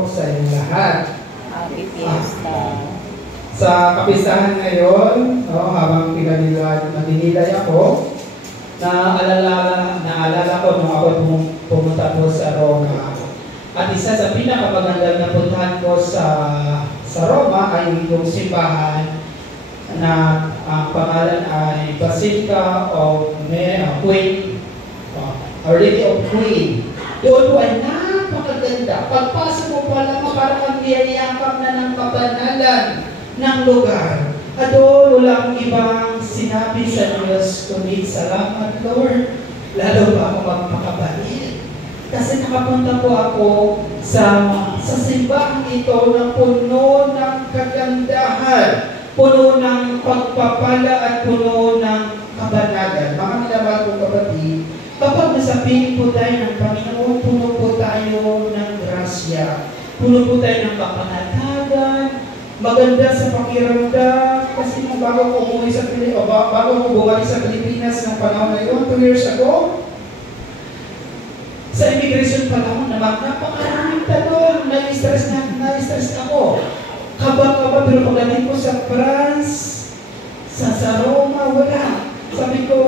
po sa inyong lahat. Happy Fiesta. Sa kapistahan ngayon, habang maninilay ako, naalala ko nung ako pumunta po sa Roma. At isa sa pinakamagandang napuntahan ko sa Roma ay yung simbahan na ang pangalan ay Basilica of Queen, Our Lady of Queen. Doon po ay napakaganda. Pagpasok mo pa lang, parang ang niyayakap na ng kabanalan ng lugar. At doon walang ibang sinabi sa Diyos, kundi salamat Lord. Lalo pa ako magpakabait. Kasi nakapunta po ako sa simbahan ito na puno ng kagandahan, puno ng pagpapala at puno ng kabanalan. Mga minamahal kong kapatid, kapag nasabihin po tayo ng Panginoon, puno po tayo ng grasya, puno po tayo ng kapanatagan, maganda sa pakiramdam. Kasi nung bago ko umuwi sa Pilipinas, bago ko bumalik sa Pilipinas ng panahon na yun, 2 years ago, sa immigration pa lang naman, napakaraming tanong, na-stress ako. Kaba-kaba, pero pagdating ko sa France, sa Roma, wala. Sabi ko,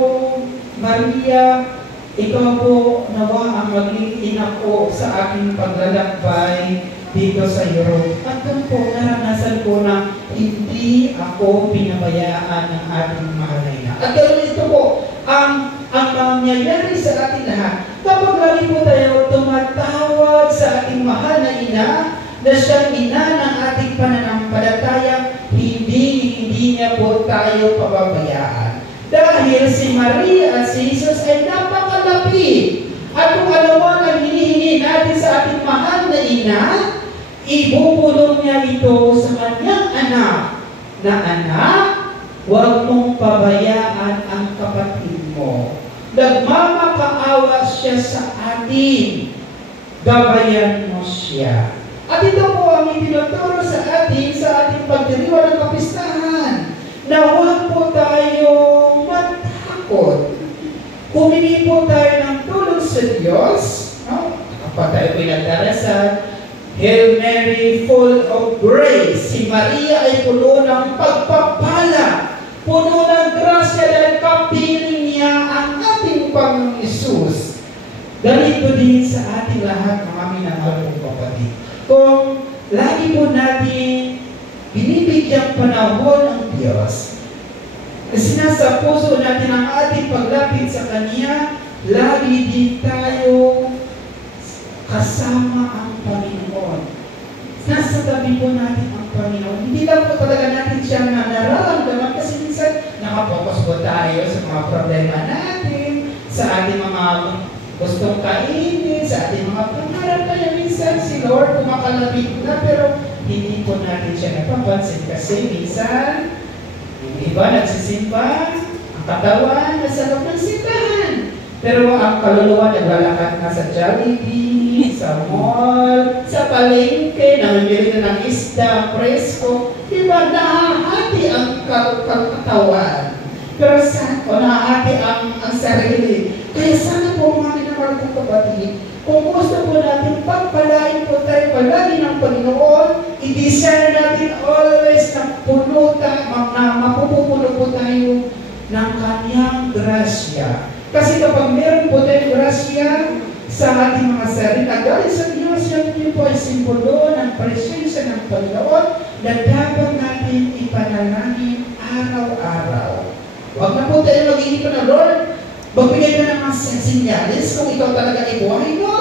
Maria, ikaw po nawa ang maging ina ko sa aking paglalakbay dito sa Europe. At doon po, naranasan ko na hindi ako pinabayaan ng ating mahal na ina. At ganoon ito po, ang nangyayari sa ating lahat. Kapag lagi po tayo tumatawag sa ating mahal na ina, na siyang ina ng ating pananampalataya, hindi niya po tayo pababayaan. Dahil si Maria at si Jesus ay napakalapit. At kung ano man ang hinihingi natin sa ating mahal na ina, ibubulong niya ito sa kanyang anak, na anak, huwag mong pabayaan ang kapatid mo. Nagmamakaawa siya sa atin. Gabayan mo siya. At ito po ang itinuturo sa ating pagdiriwang ng kapistahan, na huwag po tayong matakot. Humingi po tayo ng tulong sa Diyos. Kapag tayo pinagdarasal, Hail Mary, full of grace. Si Maria ay puno ng pagpapala, puno ng grasya dahil kapiling niya ang ating Panginoong Isus. Ganito din sa ating lahat, mga minamahal kong kapatid. Kung lagi po natin binibigyang panahon ng Diyos, sinasa puso natin ang ating paglapit sa Kanya, lagi din tayo kasama ang Panginoon. Nasa tabi po natin ang Panginoon. Hindi lang po talaga natin siya na nararamdaman kasi minsan nakapokus po tayo sa mga problema natin, sa ating mga gustong kainin, sa ating mga pangarap. Kaya minsan si Lord kumakalapit na, pero hindi po natin siya napapansin kasi minsan yung iba nagsisimba, ang katawan nasa loob ng simbahan. Pero ang kaluluwa naglalakad na sa Jollibee, sa mall, sa palengke, namimili na ng isda, presko. Diba, nahahati ang katawan. Pero saan ko nahahati ang sarili. Kaya sana po mga minamahal kong kapatid, kung gusto po natin pagpalain po tayo palagi ng Panginoon, i-desire natin always na mapupuno po tayo ng Kanyang grasya. Kasi kapag meron po tayong grasya sa ating mga sarili, galing sa Diyos, yan po ay simbolo ng presensya ng Panginoon na dapat natin ipanalangin araw-araw. Huwag na po tayo mag-iipon na, Lord, magbigay ka ng mga sinyalis kung ikaw talaga ay buhay mo.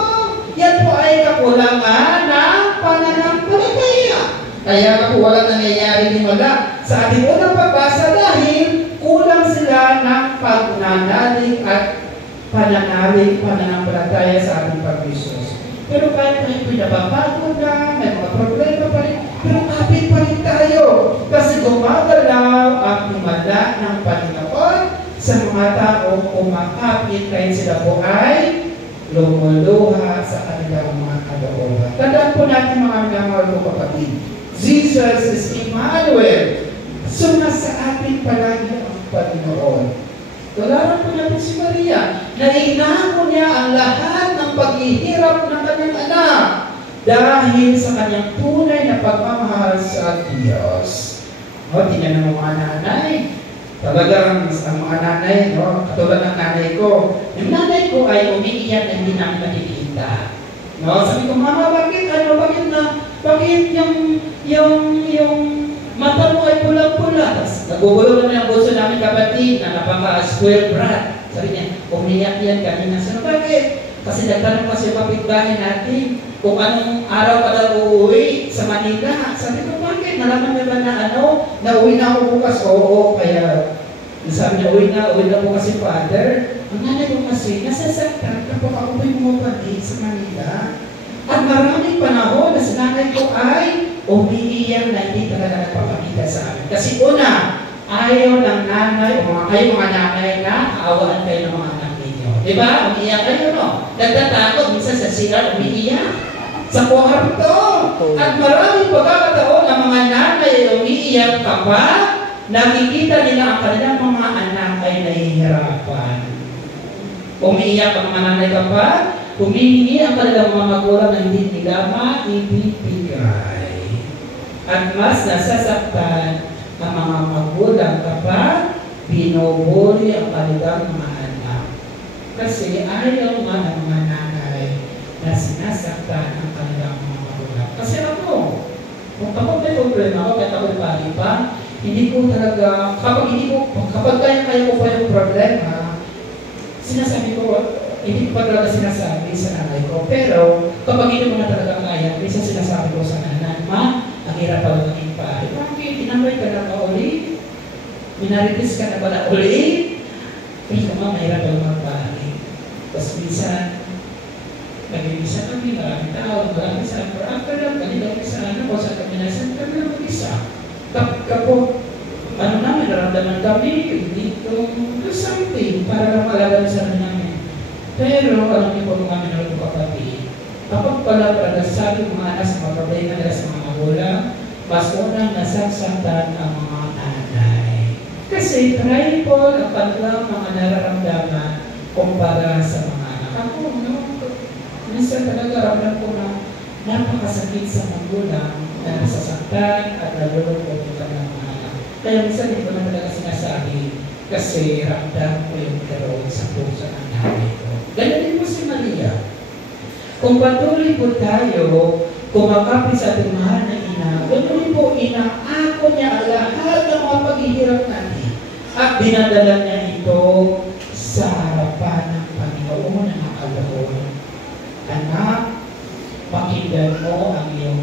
Yan po ay kakulangan ng pananampalataya. Kaya po walang nangyayari ni wala sa ating unang pagbasa dahil kulang sila ng pagnanalig at pananampalataya sa ating Pag-Isus. Pero kahit tayo pinapapagod na, may mga problema pa rin, pero kapit pa rin tayo. Kasi gumagalaw ang himala ng Panginoon sa mga taong umakapit kahit sila po ay lumuluha sa kanilang mga kalooban. Tandaan po natin mga minamahal ko kapatid, Jesus is Emmanuel. So nasa atin palagi ang Panginoon. Tularan po natin si Maria na inako niya ang lahat ng paghihirap ng kanyang anak. dahil sa kanyang tunay na pagmamahal sa Diyos. O, tingnan ng mga nanay. Talagang ang mga nanay, no, katulad ng nanay ko. Yung nanay ko ay umiiyak na hindi namin nakikita. No, sabi ko, Mama, bakit yung mata mo ay pula-pula? Tapos nagugulo naman ang buso namin kapatid na napaka-square brat. Sabi niya, umiyak yan kanina. Sabi, bakit? Kasi nagtanong kasi yung kapitbahay natin kung anong araw ka daw uuwi sa Manila. Sabi ko, bakit? Nalaman niya ba na uwi na ako bukas? Oo, kaya sabi niya, uwi na po kasi father. Ang nanay ko kasi, nasasaktan kapag ako po'y bumabalik sa Manila. At maraming panahon na si nanay ko ay umiiyak na hindi talaga nagpapakita sa amin. Kasi una, ayaw ng nanay, o kayo mga nanay na kaawaan kayo ng mga anak ninyo. Diba? Umiiyak kayo, no? Nagtatakot, minsan sa sila, umiiyak. Sa kwarto. At maraming pagkakataon ng mga nanay ay umiiyak kapag nakikita nila ang kanilang mga anak ay nahihirapan. Umiiyak ang mga nanay kapag humihingi ang kanilang mga magulang na hindi nila maibibigay. At mas nasasaktan ang mga magulang kapag binubuli ang kanilang mga anak. Kasi ayaw nga ng mga nanay na sinasaktan ang kanilang mga magulang. Kasi ako, kung kapag may problema ako, kahit ako pali pa, hindi ko talaga, kapag kaya ko pa yung problema, sinasabi ko, hindi ko pa talaga sinasabi sa nanay ko. Pero, kapag hindi ko na talaga kaya, minsan sinasabi ko sa nanay, Ma, ang hirap pala maging pari. Bakit? Tinambay ka na ba uli? Minaritis ka na ba na uli? Kaya ka ma, mahirap pala mga pari. Tapos minsan, nag-iisa kami, maraming tao, maraming sa after lang, kanila kami sa ano, kung saan kami nasan, kami lang mag-isa. Kapag, ano namin, naramdaman kami, dito, something, para lang malaga sa namin. Pero, alam niyo po mga minulong kapatid, kapag pala sabi mga anak sa mga problema nila sa mga magulang, mas unang nasasaktan ang mga nanay. Kasi tribal ang kanilang mga nararamdaman kumpara sa mga anak. Ako, no? Minsan talaga ramdam ko na napakasakit sa magulang na nasasaktan at nalulungkot yung kanilang mga anak. Kaya minsan hindi ko na talaga sinasabi kasi ramdam ko yung karoon sa puso ng nanay ko. Ganyan din po si Maria. Kung patuloy po tayo kumakapit sa ating mahal na ina, ganoon po inaako niya ang lahat ng mga paghihirap natin at dinadala niya ito sa harapan ng Panginoon na nakaloob. Anak, pakinggan mo ang iyong